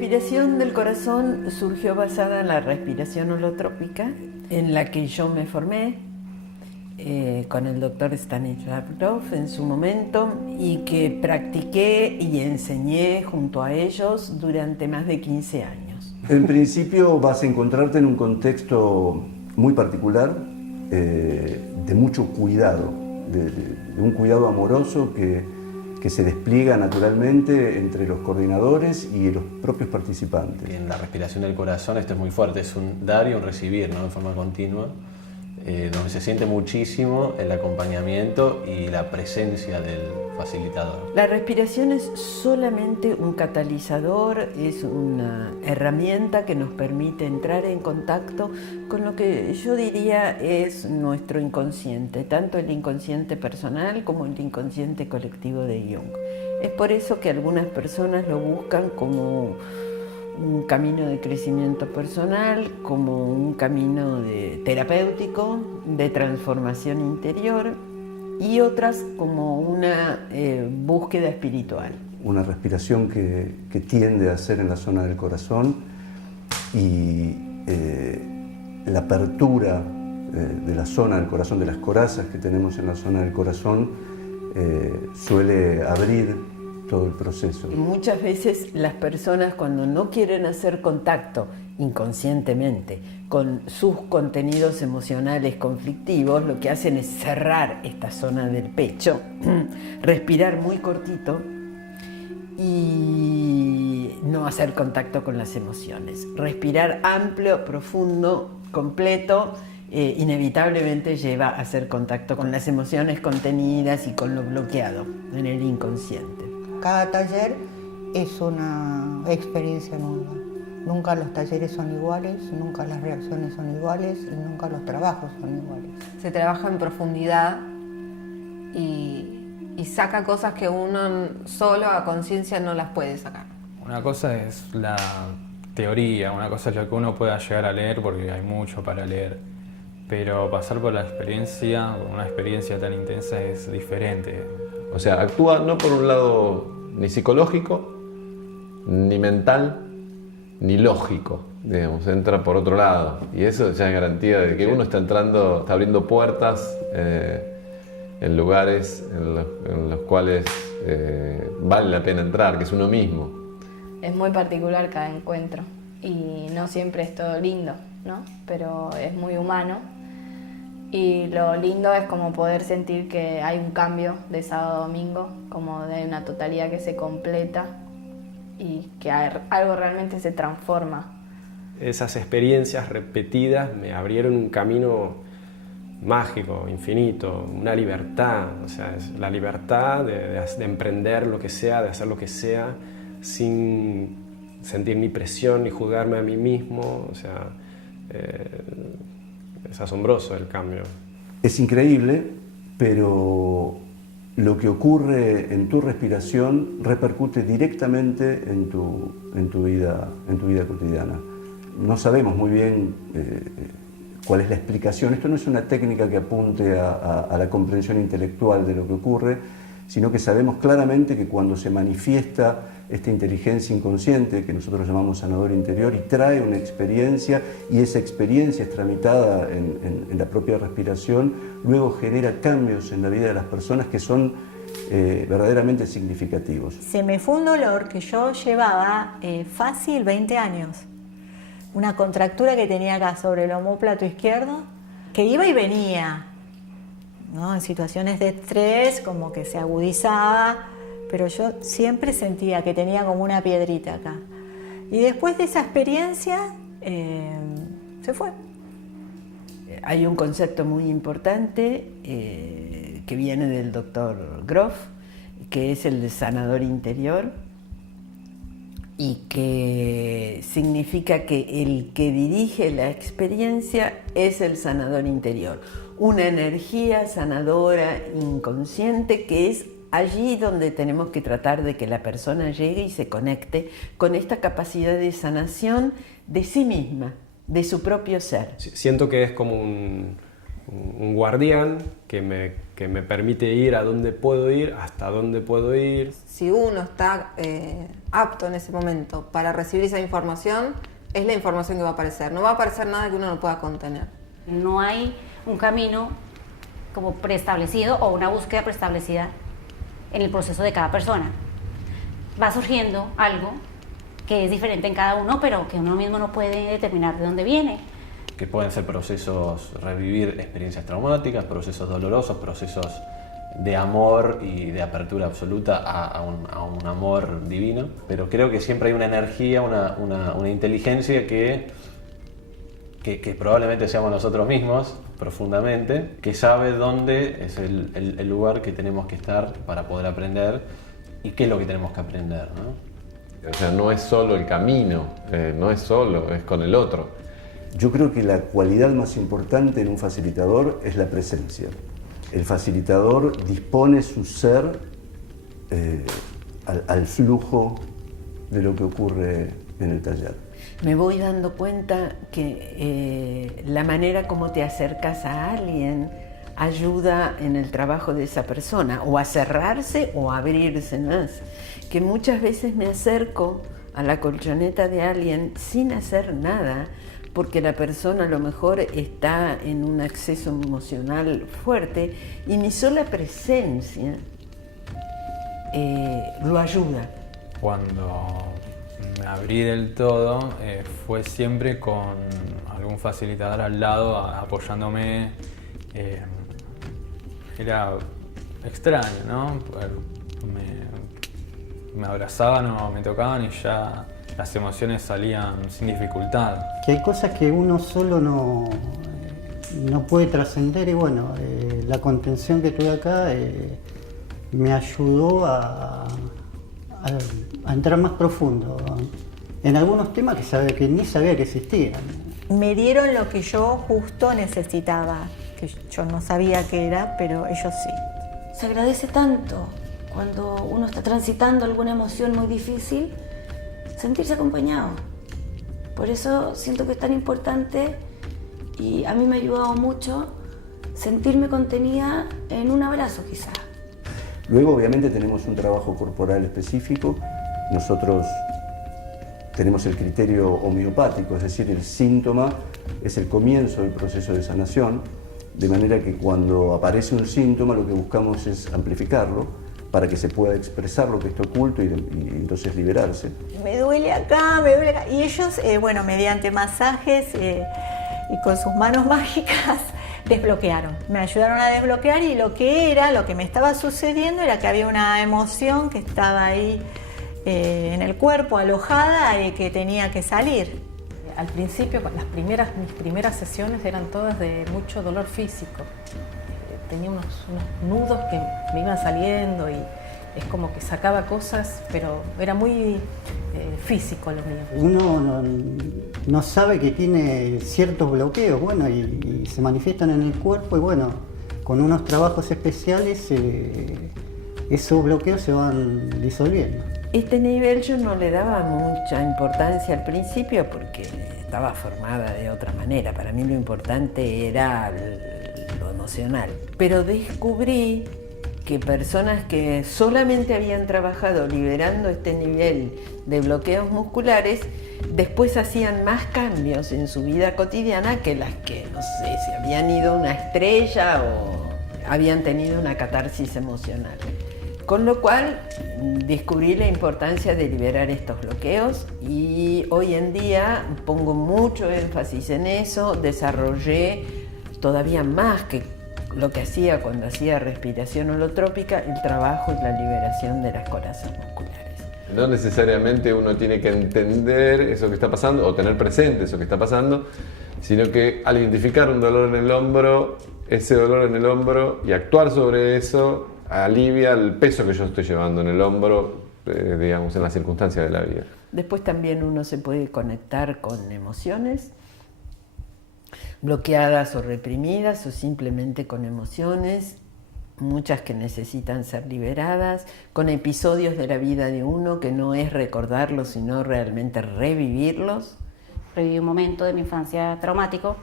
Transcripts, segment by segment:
respiración del corazón surgió basada en la respiración holotrópica, en la que yo me formé con el doctor Stanislav Grof en su momento, y que practiqué y enseñé junto a ellos durante más de 15 años. En principio vas a encontrarte en un contexto muy particular, de mucho cuidado, de un cuidado amoroso que se despliega naturalmente entre los coordinadores y los propios participantes. En la respiración del corazón esto es muy fuerte, es un dar y un recibir, ¿no? En forma continua, donde se siente muchísimo el acompañamiento y la presencia del facilitador. La respiración es solamente un catalizador, es una herramienta que nos permite entrar en contacto con lo que yo diría es nuestro inconsciente, tanto el inconsciente personal como el inconsciente colectivo de Jung. Es por eso que algunas personas lo buscan como un camino de crecimiento personal, como un camino terapéutico, de transformación interior, y otras como una búsqueda espiritual. Una respiración que tiende a ser en la zona del corazón, y la apertura de la zona del corazón, de las corazas que tenemos en la zona del corazón, suele abrir todo el proceso. Muchas veces las personas, cuando no quieren hacer contacto inconscientemente con sus contenidos emocionales conflictivos, lo que hacen es cerrar esta zona del pecho, respirar muy cortito y no hacer contacto con las emociones. Respirar amplio, profundo, completo, inevitablemente lleva a hacer contacto con las emociones contenidas y con lo bloqueado en el inconsciente. Cada taller es una experiencia nueva. Nunca los talleres son iguales, nunca las reacciones son iguales y nunca los trabajos son iguales. Se trabaja en profundidad y saca cosas que uno solo a conciencia no las puede sacar. Una cosa es la teoría, una cosa es lo que uno pueda llegar a leer, porque hay mucho para leer, pero pasar por la experiencia, por una experiencia tan intensa, es diferente. O sea, actúa no por un lado ni psicológico, ni mental, ni lógico, digamos, entra por otro lado. Y eso ya es garantía de que uno está entrando, está abriendo puertas en lugares en los cuales vale la pena entrar, que es uno mismo. Es muy particular cada encuentro y no siempre es todo lindo, ¿no? Pero es muy humano. Y lo lindo es como poder sentir que hay un cambio de sábado a domingo, como de una totalidad que se completa y que algo realmente se transforma. Esas experiencias repetidas me abrieron un camino mágico, infinito, una libertad, o sea, es la libertad de emprender lo que sea, de hacer lo que sea, sin sentir ni presión ni juzgarme a mí mismo, o sea, es asombroso el cambio. Es increíble, pero lo que ocurre en tu respiración repercute directamente en tu vida cotidiana. No sabemos muy bien cuál es la explicación. Esto no es una técnica que apunte a la comprensión intelectual de lo que ocurre, sino que sabemos claramente que cuando se manifiesta esta inteligencia inconsciente, que nosotros llamamos sanador interior, y trae una experiencia, y esa experiencia es tramitada en la propia respiración, luego genera cambios en la vida de las personas que son verdaderamente significativos. Se me fue un dolor que yo llevaba fácil 20 años. Una contractura que tenía acá sobre el omóplato izquierdo, que iba y venía, ¿no? En situaciones de estrés, como que se agudizaba, pero yo siempre sentía que tenía como una piedrita acá. Y después de esa experiencia, se fue. Hay un concepto muy importante que viene del doctor Grof, que es el de sanador interior, y que significa que el que dirige la experiencia es el sanador interior. Una energía sanadora inconsciente que es allí donde tenemos que tratar de que la persona llegue y se conecte con esta capacidad de sanación de sí misma, de su propio ser. Siento que es como un guardián que me permite ir a donde puedo ir, hasta dónde puedo ir. Si uno está apto en ese momento para recibir esa información, es la información que va a aparecer. No va a aparecer nada que uno no pueda contener. No hay un camino como preestablecido o una búsqueda preestablecida en el proceso de cada persona. Va surgiendo algo que es diferente en cada uno, pero que uno mismo no puede determinar de dónde viene. Que pueden ser procesos, revivir experiencias traumáticas, procesos dolorosos, procesos de amor y de apertura absoluta a un amor divino. Pero creo que siempre hay una energía, una inteligencia que probablemente seamos nosotros mismos, profundamente, que sabe dónde es el lugar que tenemos que estar para poder aprender y qué es lo que tenemos que aprender, ¿no? O sea, no es solo el camino, no es solo, es con el otro. Yo creo que la cualidad más importante en un facilitador es la presencia. El facilitador dispone su ser al flujo de lo que ocurre en el taller. Me voy dando cuenta que la manera como te acercas a alguien ayuda en el trabajo de esa persona, o a cerrarse o a abrirse más. Que muchas veces me acerco a la colchoneta de alguien sin hacer nada, porque la persona a lo mejor está en un acceso emocional fuerte y mi sola presencia lo ayuda. Cuando me abrí del todo fue siempre con algún facilitador al lado apoyándome. Era extraño, ¿no? Me abrazaban o me tocaban y ya las emociones salían sin dificultad. Que hay cosas que uno solo no puede trascender y bueno, la contención que tuve acá me ayudó a entrar más profundo en algunos temas que ni sabía que existían. Me dieron lo que yo justo necesitaba, que yo no sabía qué era, pero ellos sí. Se agradece tanto cuando uno está transitando alguna emoción muy difícil, sentirse acompañado. Por eso siento que es tan importante y a mí me ha ayudado mucho sentirme contenida en un abrazo quizá. Luego obviamente tenemos un trabajo corporal específico. Nosotros tenemos el criterio homeopático, es decir, el síntoma es el comienzo del proceso de sanación, de manera que cuando aparece un síntoma lo que buscamos es amplificarlo para que se pueda expresar lo que está oculto y entonces liberarse. Me duele acá, y ellos, bueno, mediante masajes y con sus manos mágicas desbloquearon. Me ayudaron a desbloquear y lo que me estaba sucediendo era que había una emoción que estaba ahí en el cuerpo, alojada y que tenía que salir. Al principio, mis primeras sesiones eran todas de mucho dolor físico. Tenía unos nudos que me iban saliendo y es como que sacaba cosas, pero era muy físico lo mío. Uno no sabe que tiene ciertos bloqueos, bueno, y se manifiestan en el cuerpo y bueno, con unos trabajos especiales esos bloqueos se van disolviendo. Este nivel yo no le daba mucha importancia al principio porque estaba formada de otra manera. Para mí lo importante era lo emocional. Pero descubrí que personas que solamente habían trabajado liberando este nivel de bloqueos musculares, después hacían más cambios en su vida cotidiana que las que, no sé, se habían ido a una estrella o habían tenido una catarsis emocional. Con lo cual descubrí la importancia de liberar estos bloqueos y hoy en día pongo mucho énfasis en eso, desarrollé todavía más que lo que hacía cuando hacía respiración holotrópica, el trabajo y la liberación de las corazas musculares. No necesariamente uno tiene que entender eso que está pasando o tener presente eso que está pasando, sino que al identificar un dolor en el hombro, ese dolor en el hombro y actuar sobre eso alivia el peso que yo estoy llevando en el hombro, digamos, en las circunstancias de la vida. Después también uno se puede conectar con emociones bloqueadas o reprimidas o simplemente con emociones, muchas que necesitan ser liberadas, con episodios de la vida de uno que no es recordarlos, sino realmente revivirlos. Reviví un momento de mi infancia traumático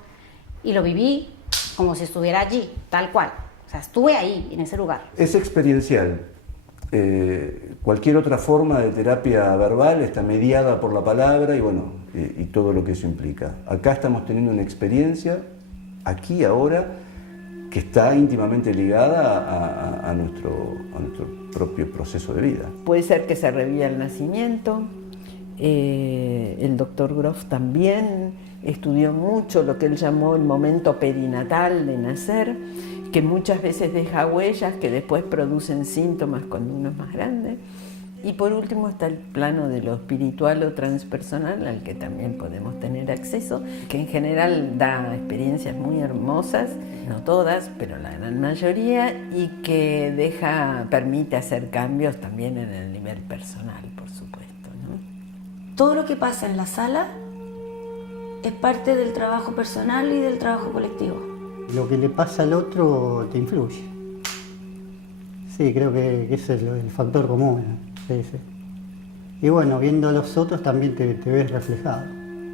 y lo viví como si estuviera allí, tal cual. O sea, estuve ahí, en ese lugar. Es experiencial. Cualquier otra forma de terapia verbal está mediada por la palabra y bueno, y todo lo que eso implica. Acá estamos teniendo una experiencia, aquí, ahora, que está íntimamente ligada a nuestro propio proceso de vida. Puede ser que se reviva el nacimiento. El doctor Grof también estudió mucho lo que él llamó el momento perinatal de nacer, que muchas veces deja huellas que después producen síntomas cuando uno es más grande. Y por último está el plano de lo espiritual o transpersonal, al que también podemos tener acceso, que en general da experiencias muy hermosas, no todas, pero la gran mayoría, y que permite hacer cambios también en el nivel personal, por supuesto, ¿no? Todo lo que pasa en la sala es parte del trabajo personal y del trabajo colectivo. Lo que le pasa al otro te influye. Sí, creo que ese es el factor común. Sí, sí. Y bueno, viendo a los otros también te ves reflejado.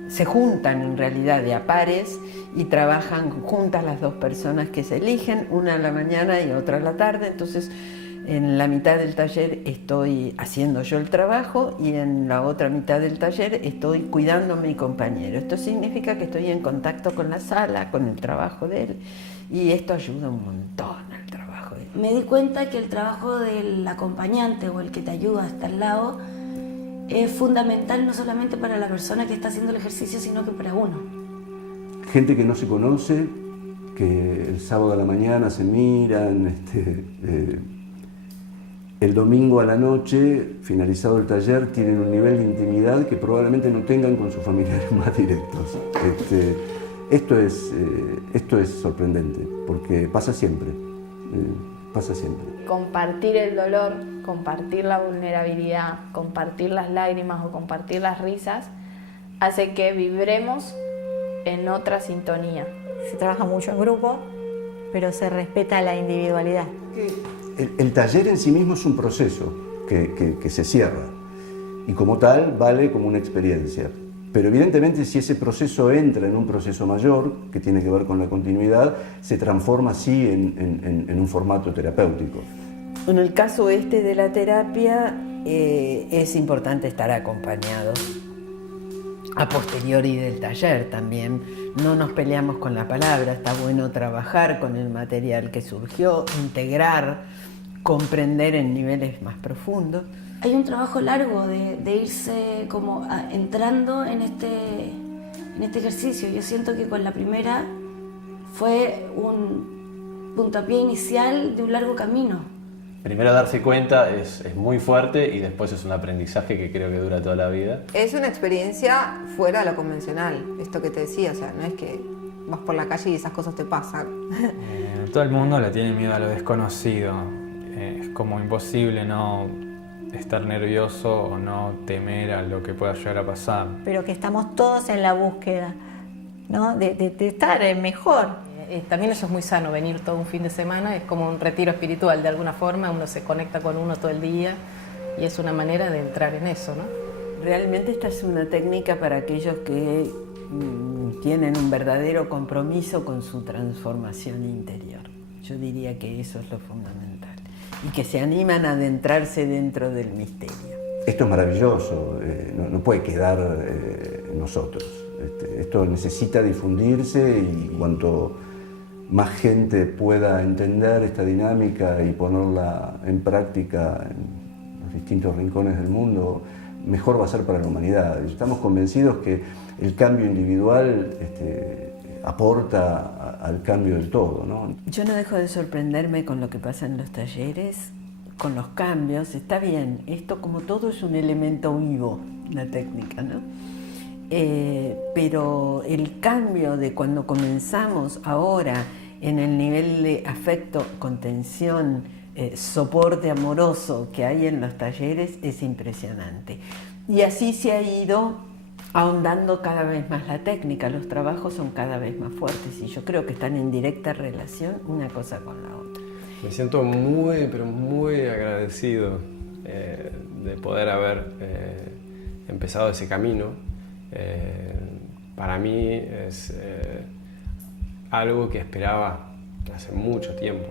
Se juntan en realidad de a pares y trabajan juntas las dos personas que se eligen, una a la mañana y otra a la tarde. Entonces, en la mitad del taller estoy haciendo yo el trabajo y en la otra mitad del taller estoy cuidando a mi compañero. Esto significa que estoy en contacto con la sala, con el trabajo de él, y esto ayuda un montón al trabajo de él. Me di cuenta que el trabajo del acompañante o el que te ayuda hasta al lado es fundamental no solamente para la persona que está haciendo el ejercicio, sino que para uno. Gente que no se conoce, que el sábado a la mañana se miran, el domingo a la noche, finalizado el taller, tienen un nivel de intimidad que probablemente no tengan con sus familiares más directos. Esto es sorprendente, porque pasa siempre. Compartir el dolor, compartir la vulnerabilidad, compartir las lágrimas o compartir las risas, hace que vibremos en otra sintonía. Se trabaja mucho en grupo, pero se respeta la individualidad. El taller en sí mismo es un proceso que se cierra y como tal vale como una experiencia. Pero evidentemente si ese proceso entra en un proceso mayor, que tiene que ver con la continuidad, se transforma así en un formato terapéutico. En el caso de la terapia es importante estar acompañados a posteriori del taller también. No nos peleamos con la palabra, está bueno trabajar con el material que surgió, integrar, comprender en niveles más profundos. Hay un trabajo largo de irse como entrando en este ejercicio. Yo siento que con la primera fue un puntapié inicial de un largo camino. Primero darse cuenta es muy fuerte y después es un aprendizaje que creo que dura toda la vida. Es una experiencia fuera de lo convencional, esto que te decía, o sea, no es que vas por la calle y esas cosas te pasan. Todo el mundo le tiene miedo a lo desconocido. Es como imposible no estar nervioso o no temer a lo que pueda llegar a pasar. Pero que estamos todos en la búsqueda, ¿no? de estar mejor. También eso es muy sano, venir todo un fin de semana, es como un retiro espiritual de alguna forma, uno se conecta con uno todo el día y es una manera de entrar en eso, ¿no? Realmente esta es una técnica para aquellos que tienen un verdadero compromiso con su transformación interior. Yo diría que eso es lo fundamental. Y que se animan a adentrarse dentro del misterio. Esto es maravilloso, no puede quedar en nosotros. Esto necesita difundirse y cuanto más gente pueda entender esta dinámica y ponerla en práctica en los distintos rincones del mundo, mejor va a ser para la humanidad. Estamos convencidos que el cambio individual aporta al cambio del todo, ¿no? Yo no dejo de sorprenderme con lo que pasa en los talleres, con los cambios. Está bien, esto como todo es un elemento vivo, la técnica, ¿no? Pero el cambio de cuando comenzamos ahora en el nivel de afecto, contención, soporte amoroso que hay en los talleres es impresionante. Y así se ha ido ahondando cada vez más la técnica, los trabajos son cada vez más fuertes y yo creo que están en directa relación una cosa con la otra. Me siento muy, pero muy agradecido de poder haber empezado ese camino. Para mí es algo que esperaba hace mucho tiempo.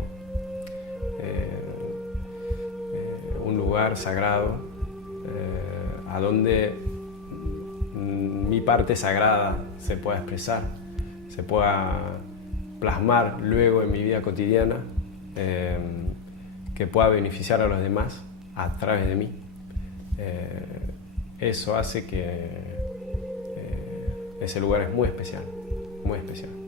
Un lugar sagrado a donde mi parte sagrada se pueda expresar, se pueda plasmar luego en mi vida cotidiana, que pueda beneficiar a los demás a través de mí. Eso hace que ese lugar es muy especial, muy especial.